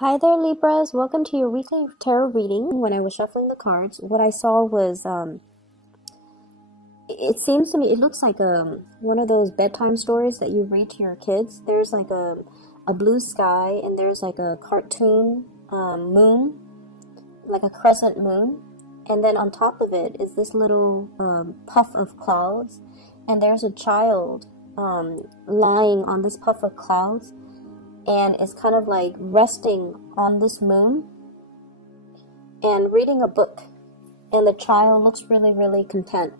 Hi there, Libras. Welcome to your weekly tarot reading. When I was shuffling the cards, what I saw was, it seems to me, it looks like one of those bedtime stories that you read to your kids. There's like a blue sky, and there's like a cartoon moon, like a crescent moon. And then on top of it is this little puff of clouds, and there's a child lying on this puff of clouds, and is kind of like resting on this moon and reading a book, and the child looks really, really content.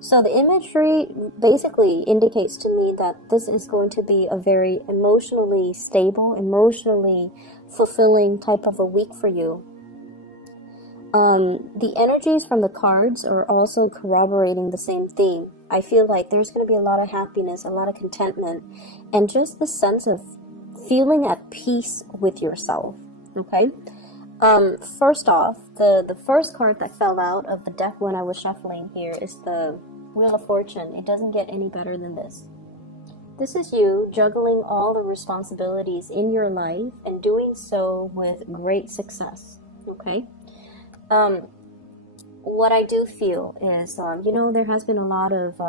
So the imagery basically indicates to me that this is going to be a very emotionally stable, emotionally fulfilling type of a week for you. The energies from the cards are also corroborating the same theme. I feel like there's going to be a lot of happiness, a lot of contentment, and just the sense of feeling at peace with yourself. Okay. First off, the first card that fell out of the deck when I was shuffling here is the Wheel of Fortune. It doesn't get any better than this. This is you juggling all the responsibilities in your life and doing so with great success. Okay. What I do feel is, there has been a lot of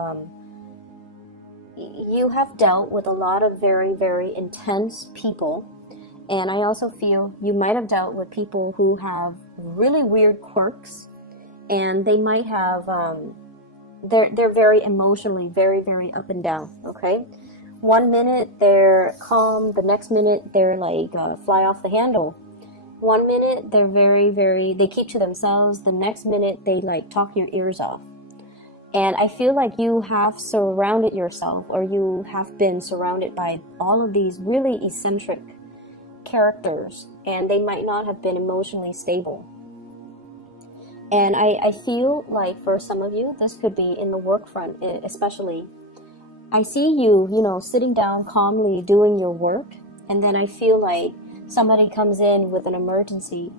you have dealt with a lot of very, very intense people, and I also feel you might have dealt with people who have really weird quirks, and they might have they're very emotionally very, very up and down. Okay, one minute they're calm, the next minute they're like fly off the handle. One minute they're very, very, they keep to themselves, the next minute they like talk your ears off. And I feel like you have surrounded yourself, or you have been surrounded by all of these really eccentric characters, and they might not have been emotionally stable. And I feel like for some of you, this could be in the work front especially. I see you, sitting down calmly doing your work, and then I feel like somebody comes in with an emergency.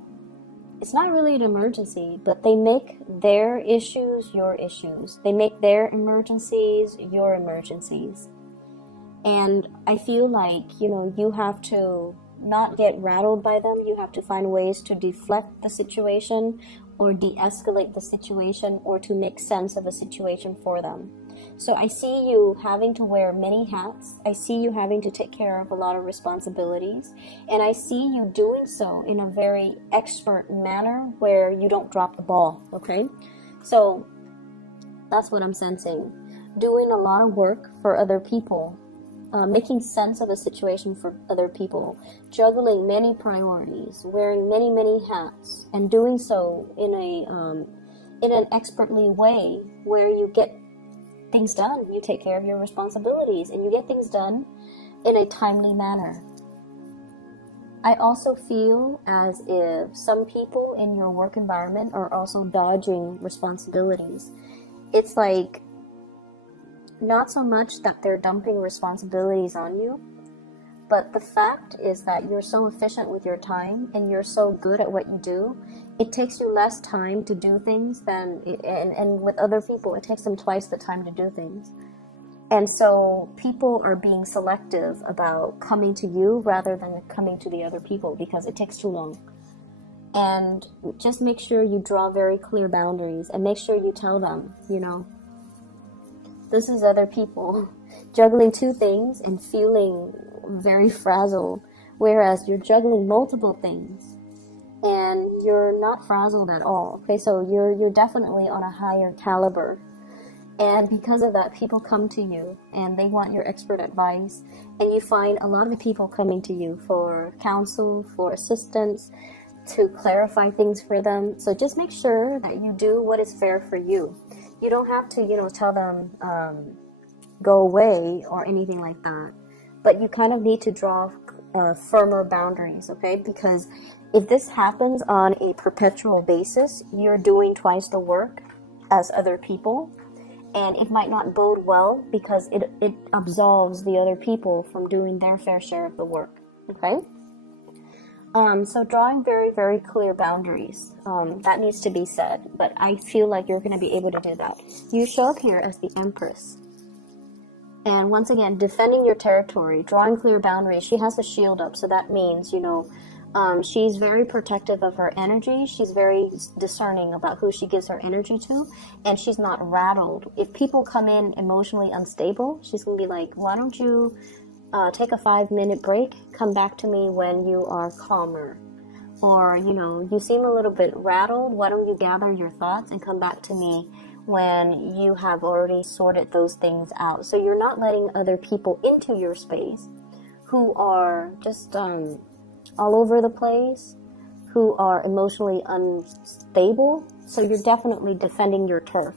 It's not really an emergency, but they make their issues your issues. They make their emergencies your emergencies. And I feel like, you have to not get rattled by them. You have to find ways to deflect the situation, or de-escalate the situation, or to make sense of a situation for them. So I see you having to wear many hats. I see you having to take care of a lot of responsibilities. And I see you doing so in a very expert manner where you don't drop the ball, okay? So that's what I'm sensing. Doing a lot of work for other people, making sense of a situation for other people, juggling many priorities, wearing many, many hats, and doing so in an expertly way where you get things done. You take care of your responsibilities, and you get things done in a timely manner. I also feel as if some people in your work environment are also dodging responsibilities. It's like, not so much that they're dumping responsibilities on you, but the fact is that you're so efficient with your time, and you're so good at what you do, it takes you less time to do things than, and with other people, it takes them twice the time to do things. And so people are being selective about coming to you rather than coming to the other people because it takes too long. And just make sure you draw very clear boundaries, and make sure you tell them, this is other people juggling two things and feeling very frazzled, whereas you're juggling multiple things and you're not frazzled at all. Okay, so you're definitely on a higher caliber. And because of that, people come to you and they want your expert advice, and you find a lot of people coming to you for counsel, for assistance, to clarify things for them. So just make sure that you do what is fair for you. You don't have to, tell them go away or anything like that. But you kind of need to draw firmer boundaries, okay? Because if this happens on a perpetual basis, you're doing twice the work as other people, and it might not bode well because it absolves the other people from doing their fair share of the work, okay? So drawing very, very clear boundaries, that needs to be said, but I feel like you're going to be able to do that. You show up here as the Empress. And once again, defending your territory, drawing clear boundaries. She has the shield up, so that means, She's very protective of her energy. She's very discerning about who she gives her energy to, and she's not rattled. If people come in emotionally unstable, she's going to be like, why don't you take a 5-minute break, come back to me when you are calmer. Or, you know, you seem a little bit rattled, why don't you gather your thoughts and come back to me when you have already sorted those things out. So you're not letting other people into your space who are just all over the place, who are emotionally unstable. So you're definitely defending your turf.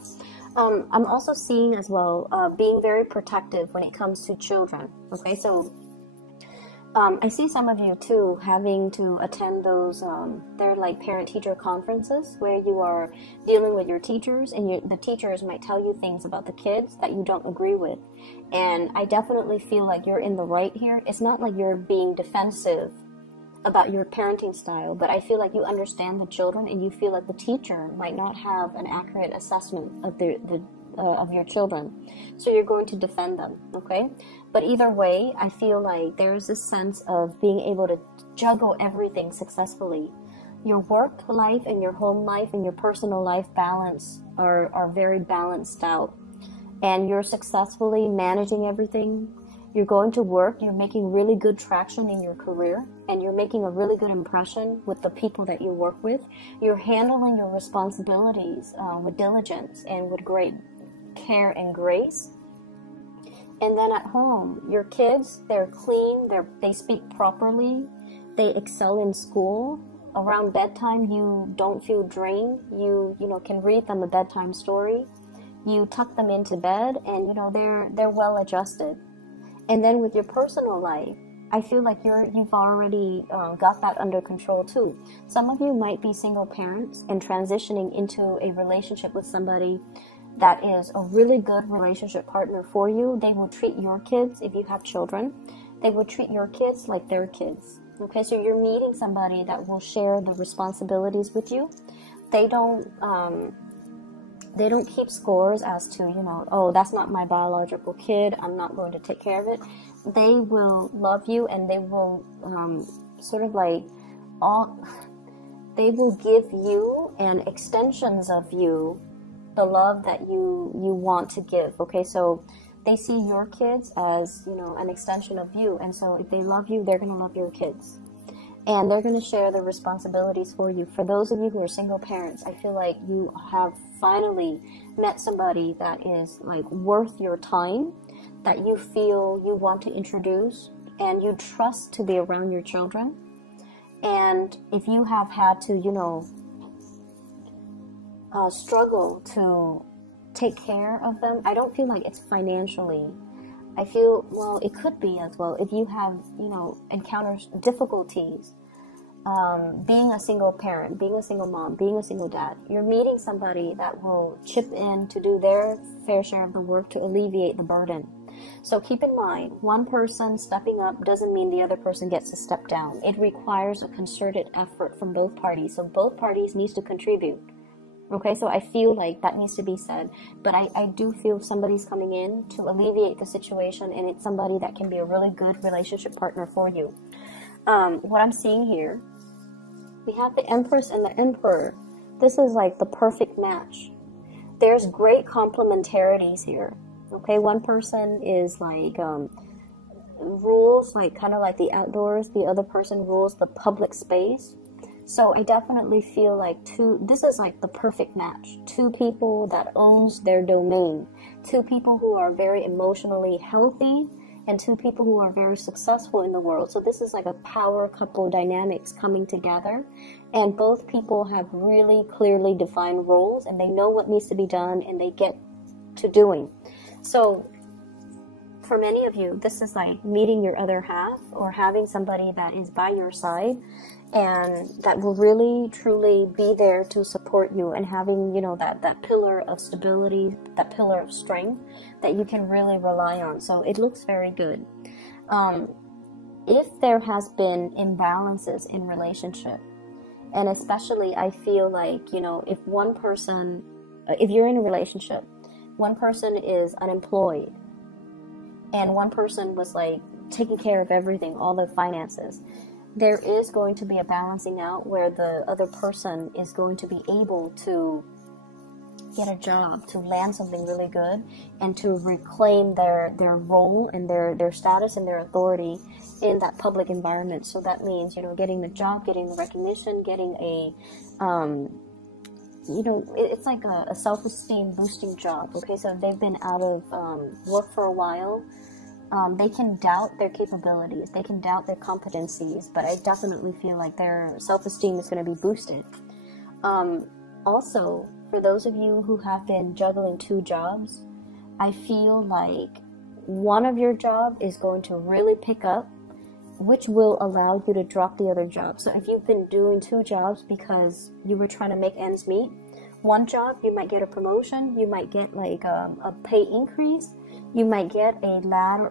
I'm also seeing as well being very protective when it comes to children. Okay, so I see some of you too having to attend those, they're like parent-teacher conferences where you are dealing with your teachers, and the teachers might tell you things about the kids that you don't agree with. And I definitely feel like you're in the right here. It's not like you're being defensive about your parenting style, but I feel like you understand the children, and you feel like the teacher might not have an accurate assessment of of your children, so you're going to defend them. Okay, but either way, I feel like there's this sense of being able to juggle everything successfully. Your work life and your home life and your personal life balance are very balanced out, and you're successfully managing everything. You're going to work, you're making really good traction in your career, and you're making a really good impression with the people that you work with. You're handling your responsibilities with diligence and with great care and grace. And then at home, your kids, they're clean, they speak properly, they excel in school. Around bedtime, you don't feel drained. You can read them a bedtime story. You tuck them into bed, and they're well adjusted. And then with your personal life, I feel like you've already got that under control too. Some of you might be single parents and transitioning into a relationship with somebody that is a really good relationship partner for you. They will treat your kids, if you have children, they will treat your kids like their kids. Okay, so you're meeting somebody that will share the responsibilities with you. They don't keep scores as to, oh, that's not my biological kid, I'm not going to take care of it. They will love you, and they will they will give you and extensions of you the love that you want to give. Okay, so they see your kids as, an extension of you. And so if they love you, they're going to love your kids. And they're going to share the responsibilities for you. For those of you who are single parents, I feel like you have finally met somebody that is like worth your time, that you feel you want to introduce and you trust to be around your children. And if you have had to, struggle to take care of them, I don't feel like it's financially. I feel, well, it could be as well if you have, encountered difficulties being a single parent, being a single mom, being a single dad. You're meeting somebody that will chip in to do their fair share of the work to alleviate the burden. So keep in mind, one person stepping up doesn't mean the other person gets to step down. It requires a concerted effort from both parties. So both parties needs to contribute. Okay, so I feel like that needs to be said. But I do feel somebody's coming in to alleviate the situation, and it's somebody that can be a really good relationship partner for you. What I'm seeing here, we have the Empress and the Emperor. This is like the perfect match. There's great complementarities here. Okay, one person is like rules like kind of like the outdoors. The other person rules the public space. So I definitely feel like this is like the perfect match. Two people that owns their domain. Two people who are very emotionally healthy, and two people who are very successful in the world. So this is like a power couple dynamics coming together. And both people have really clearly defined roles, and they know what needs to be done, and they get to doing. So for many of you, this is like meeting your other half, or having somebody that is by your side and that will really truly be there to support you, and having, that pillar of stability, that pillar of strength that you can really rely on. So it looks very good. If there has been imbalances in relationship, and especially I feel like, if you're in a relationship, one person is unemployed and one person was like taking care of everything, all the finances, there is going to be a balancing out where the other person is going to be able to get a job, to land something really good, and to reclaim their role and their status and their authority in that public environment. So that means, getting the job, getting the recognition, getting a, it's like a self-esteem boosting job. Okay, so if they've been out of work for a while, they can doubt their capabilities, they can doubt their competencies, but I definitely feel like their self-esteem is going to be boosted. Also, for those of you who have been juggling 2 jobs, I feel like one of your job is going to really pick up, which will allow you to drop the other job. So if you've been doing 2 jobs because you were trying to make ends meet, one job, you might get a promotion, you might get like a pay increase, you might get a ladder,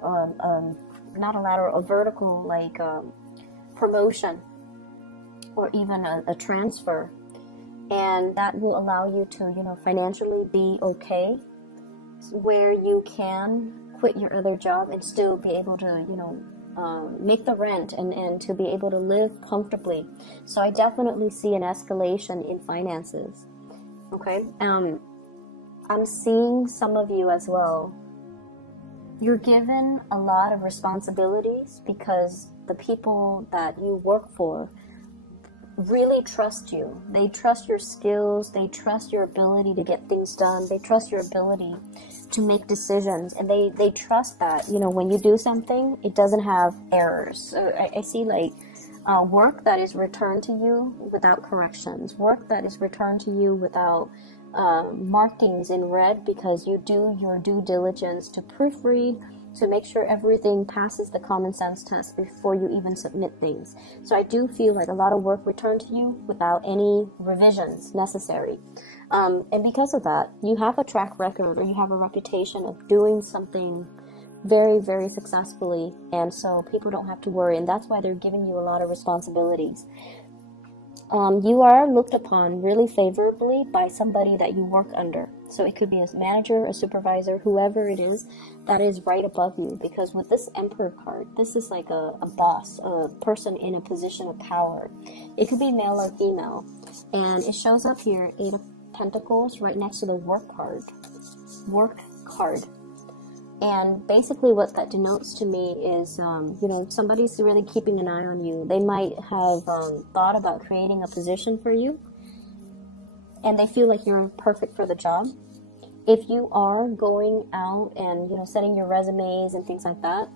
not a ladder, a vertical like promotion, or even a transfer. And that will allow you to, financially be okay, where you can quit your other job and still be able to, make the rent and to be able to live comfortably. So I definitely see an escalation in finances. Okay. I'm seeing some of you as well. You're given a lot of responsibilities because the people that you work for really trust you. They trust your skills, they trust your ability to get things done, they trust your ability to make decisions, and they trust that, when you do something, it doesn't have errors. So I see like work that is returned to you without corrections, work that is returned to you without markings in red, because you do your due diligence to proofread, to make sure everything passes the common sense test before you even submit things. So I do feel like a lot of work returned to you without any revisions necessary. And because of that, you have a track record, or you have a reputation of doing something very, very successfully, and so people don't have to worry, and that's why they're giving you a lot of responsibilities. You are looked upon really favorably by somebody that you work under. So it could be a manager, a supervisor, whoever it is that is right above you. Because with this Emperor card, this is like a boss, a person in a position of power. It could be male or female. And it shows up here, 8 of Pentacles, right next to the work card. Work card. And basically what that denotes to me is, somebody's really keeping an eye on you. They might have thought about creating a position for you, and they feel like you're perfect for the job. If you are going out and, setting your resumes and things like that,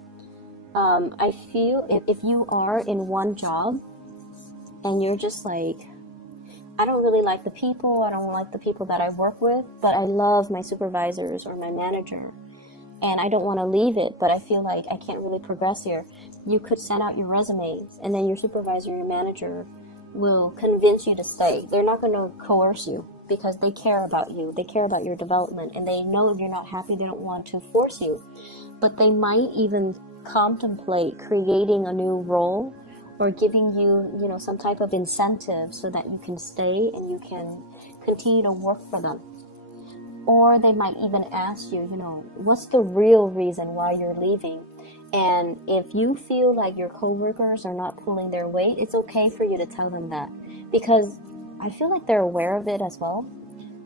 I feel if you are in one job and you're just like, I don't really like the people, I don't like the people that I work with, but I love my supervisors or my manager, and I don't want to leave it, but I feel like I can't really progress here. You could send out your resumes, and then your supervisor, your manager will convince you to stay. They're not going to coerce you because they care about you. They care about your development, and they know if you're not happy, they don't want to force you. But they might even contemplate creating a new role or giving you, some type of incentive so that you can stay and you can continue to work for them. Or they might even ask you, what's the real reason why you're leaving? And if you feel like your coworkers are not pulling their weight, it's okay for you to tell them that, because I feel like they're aware of it as well.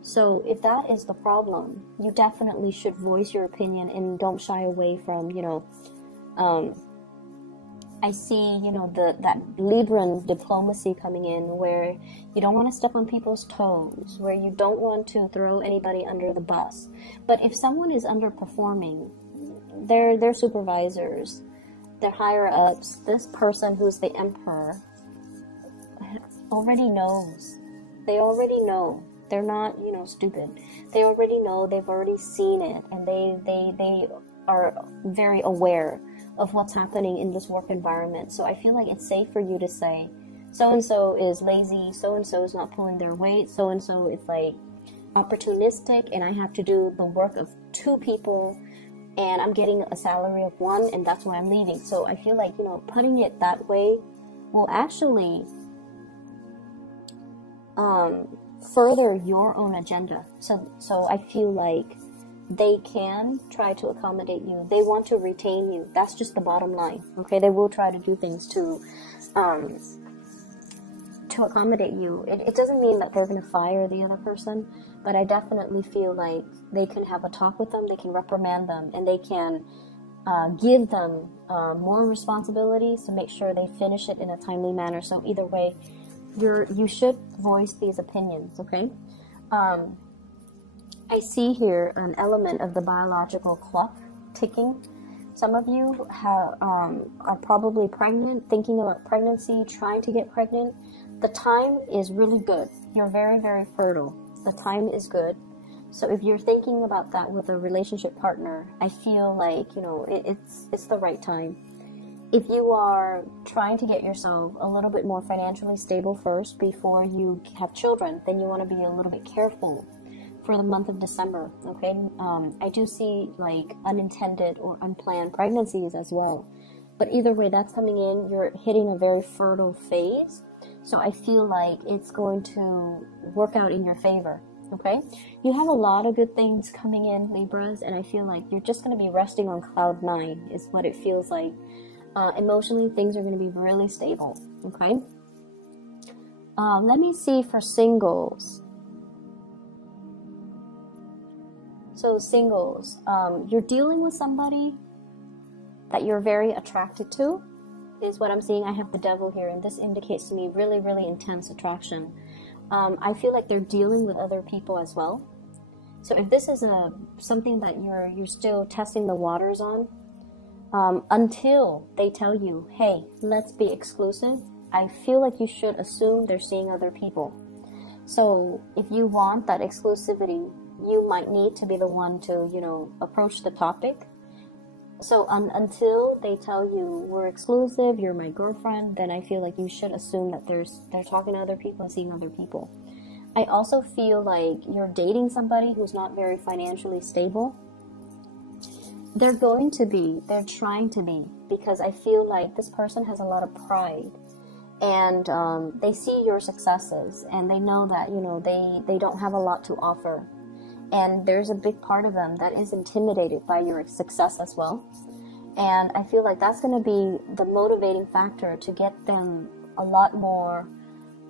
So if that is the problem, you definitely should voice your opinion and don't shy away from, I see, that Libran diplomacy coming in, where you don't want to step on people's toes, where you don't want to throw anybody under the bus. But if someone is underperforming, their supervisors, their higher ups, this person who's the Emperor already knows. They already know. They're not, stupid. They already know. They've already seen it, and they are very aware of what's happening in this work environment. So I feel like it's safe for you to say, so-and-so is lazy, so-and-so is not pulling their weight, so-and-so is like opportunistic, and I have to do the work of 2 people, and I'm getting a salary of 1, and that's why I'm leaving. So I feel like, putting it that way will actually further your own agenda. So I feel like they can try to accommodate you. They want to retain you. That's just the bottom line. Okay, they will try to do things to accommodate you. It doesn't mean that they're going to fire the other person, but I definitely feel like they can have a talk with them, they can reprimand them, and they can give them more responsibilities to make sure they finish it in a timely manner. So either way, you should voice these opinions, okay? I see here an element of the biological clock ticking. Some of you are probably pregnant, thinking about pregnancy, trying to get pregnant. The time is really good. You're very, very fertile. The time is good. So if you're thinking about that with a relationship partner, I feel like, you know, it's the right time. If you are trying to get yourself a little bit more financially stable first before you have children, then you want to be a little bit careful for the month of December, okay? I do see like unintended or unplanned pregnancies as well. But either way, that's coming in. You're hitting a very fertile phase. So I feel like it's going to work out in your favor, okay? You have a lot of good things coming in, Libras, and I feel like you're just going to be resting on cloud 9 is what it feels like. Emotionally, things are going to be really stable, okay? Let me see for singles. So singles, you're dealing with somebody that you're very attracted to, is what I'm seeing. I have the devil here, and this indicates to me really, really intense attraction. I feel like they're dealing with other people as well. So if this is something that you're still testing the waters on, until they tell you, hey, let's be exclusive, I feel like you should assume they're seeing other people. So if you want that exclusivity, you might need to be the one to, you know, approach the topic. So until they tell you we're exclusive, you're my girlfriend, then I feel like you should assume that they're talking to other people and seeing other people. I also feel like you're dating somebody who's not very financially stable. They're trying to be, because I feel like this person has a lot of pride, and they see your successes, and they know that, you know, they don't have a lot to offer. And there's a big part of them that is intimidated by your success as well. And I feel like that's going to be the motivating factor to get them a lot more,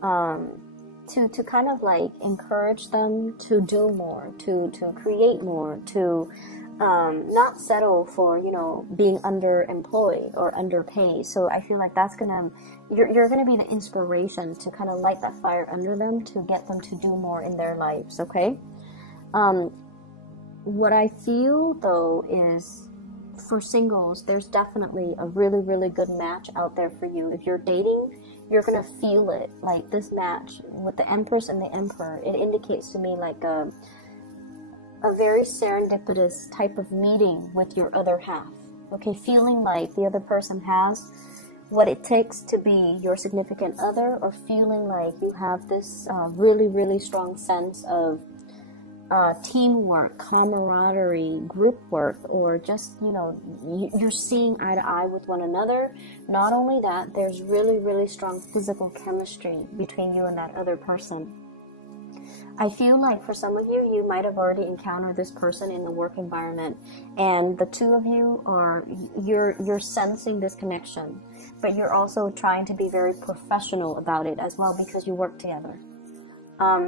to kind of like encourage them to do more, to create more, to not settle for, you know, being underemployed or underpaid. So I feel like that's you're going to be the inspiration to kind of light that fire under them to get them to do more in their lives, okay? What I feel though is, for singles, there's definitely a really, really good match out there for you. If you're dating, you're gonna feel it. Like this match with the Empress and the Emperor, it indicates to me like a very serendipitous type of meeting with your other half. Okay, feeling like the other person has what it takes to be your significant other, or feeling like you have this really, really strong sense of teamwork, camaraderie, group work, or just, you know, you're seeing eye to eye with one another. Not only that, there's really, really strong physical chemistry between you and that other person. I feel like for some of you, you might have already encountered this person in the work environment, and the two of you you're sensing this connection, but you're also trying to be very professional about it as well, because you work together.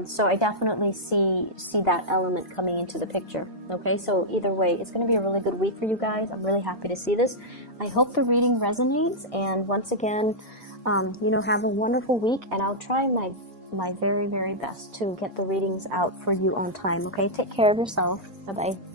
So I definitely see that element coming into the picture. Okay, so either way, it's going to be a really good week for you guys. I'm really happy to see this. I hope the reading resonates, and once again, you know, have a wonderful week, and I'll try my very, very best to get the readings out for you on time. Okay, take care of yourself. Bye-bye.